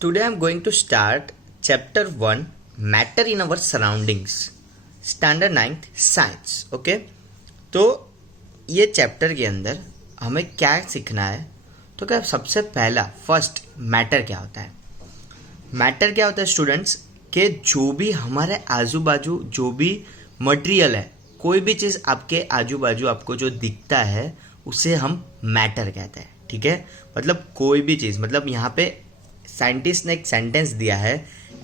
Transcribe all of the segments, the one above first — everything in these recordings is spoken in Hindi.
Today I'm going to start chapter 1 Matter in our surroundings standard 9th science. Okay तो ये चैप्टर के अंदर हमें क्या सीखना है? तो क्या सबसे पहला फर्स्ट मैटर क्या होता है? मैटर क्या होता है स्टूडेंट्स के जो भी हमारे आजू बाजू जो भी मटेरियल है, कोई भी चीज़ आपके आजू बाजू आपको जो दिखता है उसे हम मैटर कहते हैं. ठीक है, मतलब कोई भी चीज़, मतलब यहाँ पे साइंटिस्ट ने एक सेंटेंस दिया है,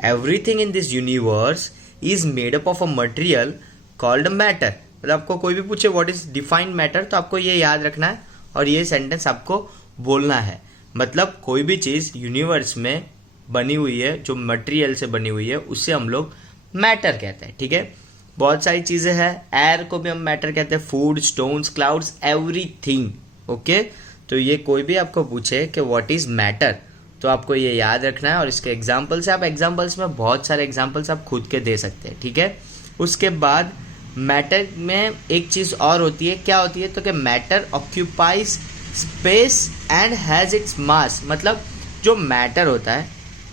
everything in this universe is made up of a material called matter. मतलब आपको कोई भी पूछे व्हाट इज डिफाइंड मैटर, तो आपको ये याद रखना है और ये सेंटेंस आपको बोलना है. मतलब कोई भी चीज़ यूनिवर्स में बनी हुई है, जो मटेरियल से बनी हुई है, उससे हम लोग मैटर कहते हैं. ठीक है, बहुत सारी चीज़ें हैं, एयर को भी हम मैटर कहते हैं, food, stones, clouds, everything. Okay, तो ये कोई भी आपको पूछे कि व्हाट इज मैटर, तो आपको ये याद रखना है. और इसके एग्जाम्पल्स है, आप एग्जाम्पल्स में बहुत सारे एग्जाम्पल्स आप खुद के दे सकते हैं. ठीक है, उसके बाद मैटर में एक चीज़ और होती है, क्या होती है? तो कि matter occupies space and has its mass. मतलब जो मैटर होता है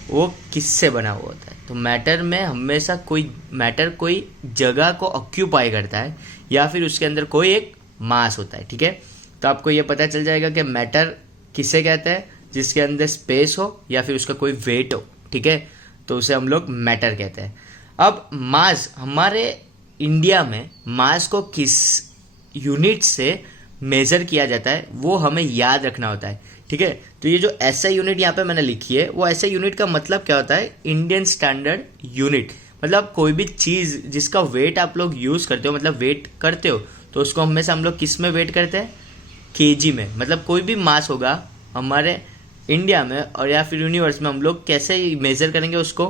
वो किससे बना हुआ होता है? तो मैटर में हमेशा मैटर कोई जगह को ऑक्यूपाई करता है या फिर उसके अंदर कोई एक मास होता है. ठीक है, तो आपको ये पता चल जाएगा कि मैटर किसे कहते हैं, जिसके अंदर स्पेस हो या फिर उसका कोई वेट हो. ठीक है, तो उसे हम लोग मैटर कहते हैं. अब मास, हमारे इंडिया में मास को किस यूनिट से मेज़र किया जाता है वो हमें याद रखना होता है. ठीक है, तो ये जो एसआई यूनिट यहाँ पे मैंने लिखी है, वो एसआई यूनिट का मतलब क्या होता है? Indian standard unit. मतलब कोई भी चीज़ जिसका वेट आप लोग यूज़ करते हो, मतलब वेट करते हो, तो उसको हमेशा हम लोग किस में वेट करते हैं? केजी में. मतलब कोई भी मास होगा हमारे इंडिया में और या फिर यूनिवर्स में, हम लोग कैसे मेज़र करेंगे उसको?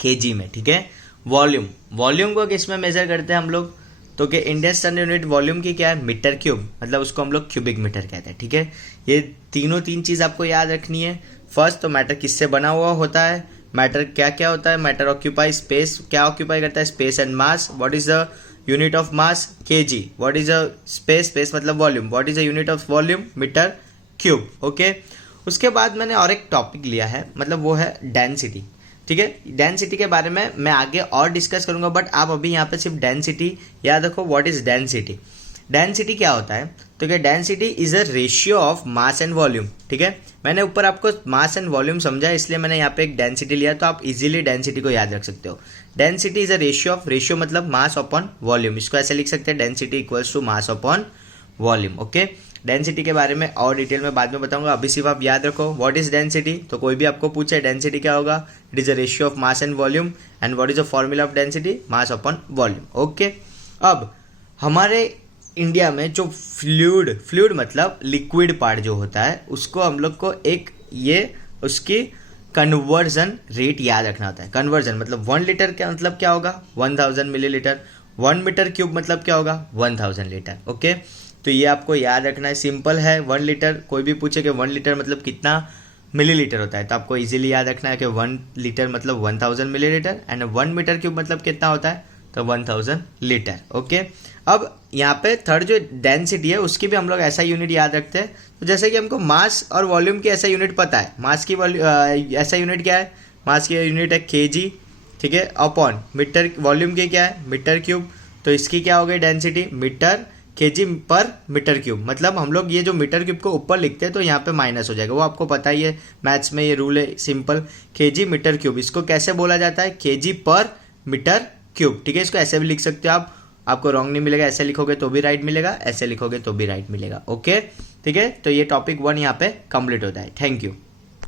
केजी में. ठीक है, वॉल्यूम को किस में मेज़र करते हैं हम लोग? तो कि इंडियन स्टैंडर्ड यूनिट वॉल्यूम की क्या है? Metre cube. मतलब उसको हम लोग क्यूबिक मीटर कहते हैं. ठीक है, ये तीन चीज़ आपको याद रखनी है. फर्स्ट तो मैटर किससे बना हुआ होता है, मैटर क्या क्या होता है, मैटर ऑक्यूपाई स्पेस, क्या ऑक्यूपाई करता है? Space and mass. What is the unit of mass? KG. What is a space मतलब volume. What is a unit of volume? Metre cube. Okay, उसके बाद मैंने और एक टॉपिक लिया है, मतलब वो है डेंसिटी. ठीक है, डेंसिटी के बारे में मैं आगे और डिस्कस करूंगा, बट आप अभी यहाँ पे सिर्फ डेंसिटी याद रखो. What is density? डेंसिटी क्या होता है? तो क्या density is a ratio of mass and volume. ठीक है, मैंने ऊपर आपको मास एंड वॉल्यूम समझा, इसलिए मैंने यहाँ पे एक डेंसिटी लिया, तो आप इजीली डेंसिटी को याद रख सकते हो. डेंसिटी इज अ रेशियो मतलब मास अपॉन वॉल्यूम. इसको ऐसे लिख सकते हैं, density equals to mass upon volume. Okay, density के बारे में और डिटेल में बाद में बताऊंगा, अभी सिर्फ आप याद रखो व्हाट इज डेंसिटी. तो कोई भी आपको पूछे डेंसिटी क्या होगा, it is a ratio of mass and volume. And what is a formula of density? Mass upon volume. Okay, अब हमारे इंडिया में जो फ्लूइड मतलब लिक्विड पार्ट जो होता है, उसको हम लोग को एक ये उसकी कन्वर्जन रेट याद रखना होता है. कन्वर्जन मतलब 1 लीटर का मतलब क्या होगा? 1000 मिलीलीटर. 1 मीटर क्यूब मतलब क्या होगा? 1000 लीटर. ओके, तो ये आपको याद रखना है, सिंपल है. 1 लीटर, कोई भी पूछे कि 1 लीटर मतलब कितना मिलीलीटर होता है, तो आपको इजीली याद रखना है कि 1 लीटर मतलब 1000 मिलीलीटर एंड 1 मीटर क्यूब मतलब कितना होता है? तो 1000 लीटर. ओके, अब यहाँ पे थर्ड जो डेंसिटी है उसकी भी हम लोग ऐसा यूनिट याद रखते हैं. तो जैसे कि हमको मास और वॉल्यूम की ऐसा यूनिट पता है, मास की ऐसा यूनिट क्या है? मास की यूनिट है केजी. ठीक है, अपॉन मीटर. वॉल्यूम की क्या है? Metre cube. तो इसकी क्या हो गई density? Metre KG per metre cube. मतलब हम लोग ये जो मीटर क्यूब को ऊपर लिखते हैं तो यहाँ पे माइनस हो जाएगा, वो आपको पता ही है, मैथ्स में ये रूल है सिंपल. केजी मीटर क्यूब, इसको कैसे बोला जाता है? KG per metre cube. ठीक है, इसको ऐसे भी लिख सकते हो आप, आपको रॉन्ग नहीं मिलेगा. ऐसे लिखोगे तो भी राइट मिलेगा, ऐसे लिखोगे तो भी राइट मिलेगा. ओके, ठीक है, तो ये टॉपिक 1 यहाँ पे कंप्लीट होता है. Thank you.